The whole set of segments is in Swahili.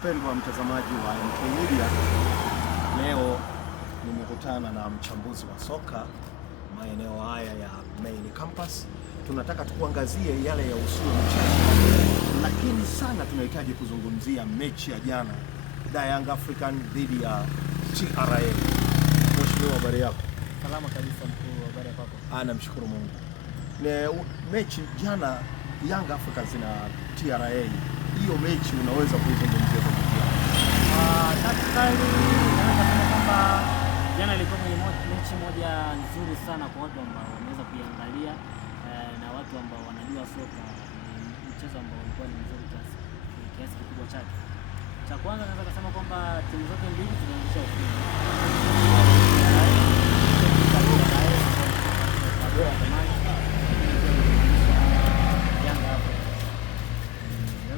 Mpendwa mtazamaji wa MK Media, leo nimekutana na mchambuzi wa soka maeneo haya ya Main Campus. Tunataka tukuangazie yale ya usio mchezo, lakini sana tunahitaji kuzungumzia mechi ya jana Young African dhidi ya TRA. Mheshimiwa, habari yako? Salama kabisa mkuu, habari yako? Namshukuru Mungu. Mechi jana Young Africans na TRA, hiyo mechi unaweza kuizungumzia kwa kiasi? Takriban naweza kusema kwamba jana ilikuwa mechi moja nzuri sana kwa watu ambao wameweza kuiangalia na watu ambao wanajua soka. Ni mchezo ambao ulikuwa ni mzuri kiasi kikubwa chake. Cha kwanza naweza kusema kwamba timu zote mbili zinaonyesha ufundi.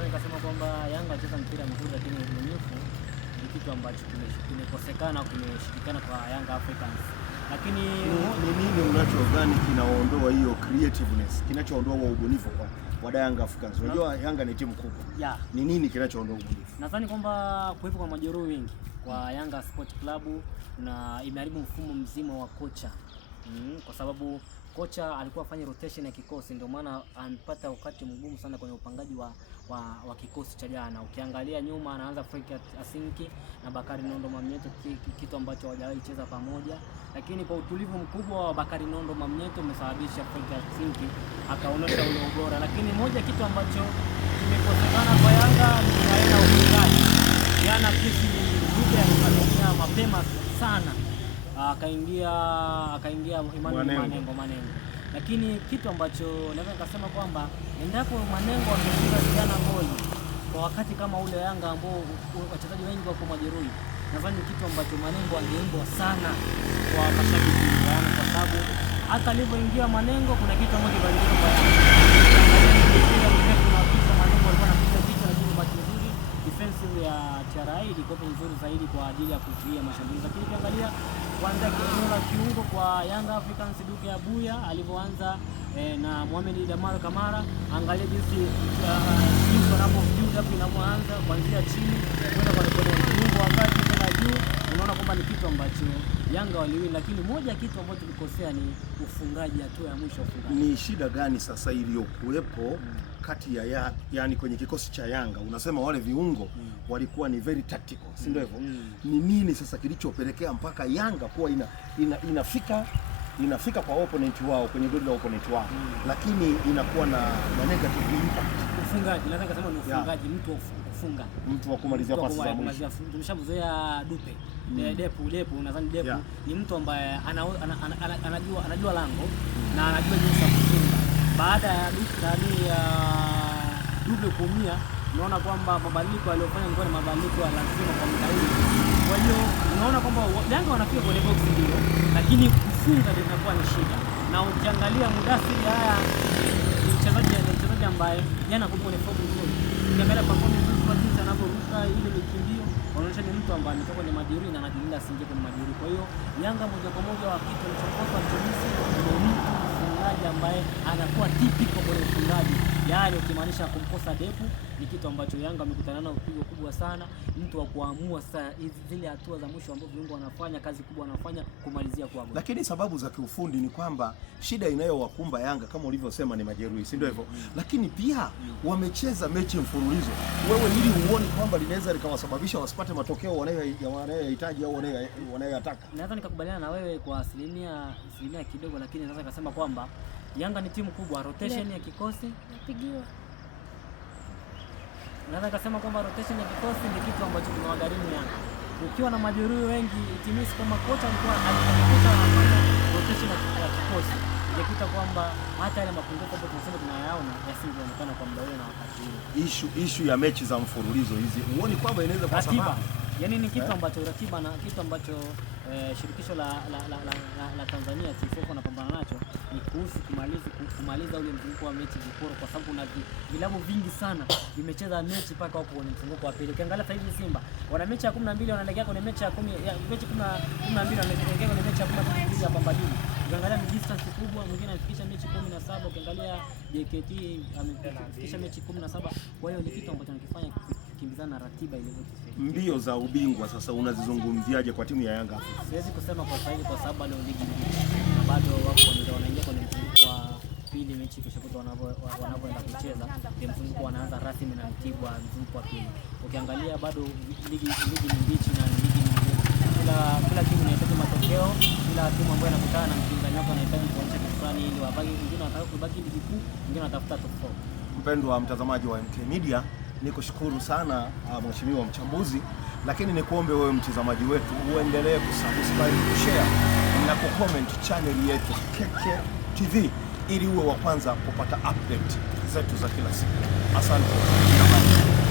Nikasema kwamba Yanga anacheza mpira mzuri, lakini ubunifu ni kitu ambacho kimekosekana, kimeshikikana kwa Young Africans. Lakini ni nini unachodhani kinaondoa hiyo creativeness, kinachoondoa huo ubunifu kwa Young Africans? Unajua Yanga ni timu kubwa. Ni nini kinachoondoa ubunifu? Nadhani kwamba kuwepo kwa majeruhi wengi kwa Yanga Sport Club na imeharibu mfumo mzima wa kocha. Kwa sababu kocha alikuwa afanye rotation ya kikosi, ndio maana amepata wakati mgumu sana kwenye upangaji wa kikosi cha jana. Ukiangalia nyuma anaanza Frank Asinki na Bakari Nondo Mamnyeto, kitu ambacho hawajawahi cheza pamoja, lakini kwa utulivu mkubwa wa Bakari Nondo Mamnyeto umesababisha Frank Asinki akaonyesha ule ubora. Lakini moja kitu ambacho kimekosekana kwa Yanga ni aina ya ufungaji. Jana kesi Dube alifanya mapema sana, akaingia Emmanuel Manengo. Lakini kitu ambacho naweza nikasema kwamba endapo Manengo angefunga jana goli kwa wakati kama ule Yanga ambao wachezaji wengi wako majeruhi, nadhani kitu ambacho Manengo angeimbwa sana kwa mashabiki wao, kwa sababu hata alivyoingia Manengo kuna kitu ambacho kilibadilika kwa Yanga. Manengo alikuwa anapiga kichwa, lakini bahati nzuri defensive ya TRA ilikuwa nzuri zaidi kwa ajili ya kuzuia mashambulizi. Lakini ukiangalia kwanza eneo la kiungo kwa Young Africans, Duke Abuya alivyoanza na Mohamed Damaro Kamara, angalia jinsi wanavyofuata inapoanza kuanzia chini kwenda kwa kiungo wakati tena juu, unaona kwamba ni kitu ambacho Yanga waliwini. Lakini moja kitu ambacho tulikosea ni ufungaji, hatua ya mwisho ufungaji. Ni shida gani sasa iliyokuwepo kati ya yani kwenye kikosi cha Yanga? Unasema wale viungo walikuwa ni very tactical, si ndio hivyo? Ni nini sasa kilichopelekea mpaka Yanga kuwa inafika kwa opponent wao, kwenye goli la opponent wao, lakini inakuwa na negative impact? Ufungaji, nataka kusema ni ufungaji, mtu wa kumalizia pasi za mwisho. Tumeshamzoea Dupe. Depu, nadhani Depu ni mtu ambaye anajua lango na anajua jinsi ya kufunga. Baada ya Dupe kuumia, unaona kwamba mabadiliko aliyofanya ni mabadiliko ya lazima kwa muda huu. Kwa hiyo unaona kwamba Yanga wanafika kwenye box ndio, lakini kufunga ndio inakuwa ni shida. Na ukiangalia Mudathir haya ni mchezaji ambaye jana kwa kwenye form nzuri. Ukiangalia performance kwa jinsi anavyoruka ile mikimbio, wanaonyesha ni mtu ambaye ametoka kwenye majeruhi na anajilinda asingie kwenye majeruhi. Kwa hiyo Yanga moja kwa moja wa kitu alichokosa mtumizi ni mfungaji ambaye anakuwa typical kwenye ufungaji. Yaani ukimaanisha kumkosa Depu ni kitu ambacho Yanga amekutana nao pigo kubwa sana, mtu wa kuamua sasa zile hatua za mwisho ambapo viungo wanafanya kazi kubwa, wanafanya kumalizia kwa goli. Lakini sababu za kiufundi ni kwamba shida inayowakumba Yanga kama ulivyosema ni majeruhi, si ndio hivyo? Lakini pia wamecheza mechi mfululizo. Wewe ili uone kwamba linaweza likawasababisha wasipate matokeo wanayohitaji au wanayoyataka? Naweza nikakubaliana na wewe kwa asilimia kidogo, lakini naweza kusema kwamba Yanga ni timu kubwa, rotation ya kikosi napigiwa. Naweza kusema kwamba rotation ya kikosi ni kitu ambacho kinawagharimu Yanga. Ukiwa na majeruhi wengi, timisi kama kocha alikuwa anafanya rotation ya kikosi, ingekuta kwamba hata ile mapungufu ambayo tunasema tunayaona yasingeonekana kwa muda ule na wakati ule. Issue ya mechi za mfululizo hizi, huoni kwamba inaweza kwa sababu yaani ni kitu ambacho ratiba na kitu ambacho shirikisho la Tanzania TFF wanapambana nacho ni kuhusu kumaliza ule mzunguko wa mechi viporo, kwa sababu kuna vilabu vingi sana vimecheza mechi mpaka hapo kwenye mzunguko wa pili. Ukiangalia sasa hivi Simba wana mechi ya 12 wanaelekea kwenye mechi ya 12 wanaelekea kwenye mechi ya 12 ya Pamba Jiji. Ukiangalia ni distance kubwa, mwingine anafikisha mechi 17, ukiangalia JKT amefikisha mechi 17. Kwa hiyo ni kitu ambacho tunakifanya kukimbizana na ratiba ilivyo. Mbio za ubingwa sasa unazizungumziaje kwa timu ya Yanga? Siwezi kusema kwa sasa hivi kwa sababu bado ligi mbichi. Bado wako ndio wanaingia kwenye mzunguko wa pili, mechi kesho kutwa wanavyoenda kucheza. Ndio mzunguko wanaanza rasmi na Mtibwa mzunguko wa pili. Ukiangalia bado ligi ni mbichi na ligi ni ngumu. Kila timu inahitaji matokeo, kila timu ambayo inakutana na mpinzani wake anahitaji kuonyesha kitu fulani ili wabaki, wengine wanataka kubaki ligi kuu, wengine wanatafuta top 4. Mpendwa mtazamaji wa MK Media, nikushukuru sana mheshimiwa mchambuzi, lakini nikuombe wewe mtazamaji wetu uendelee kusubscribe, kushare na kucomment channel yetu Keke TV ili uwe wa kwanza kupata update zetu za kila siku. Asante.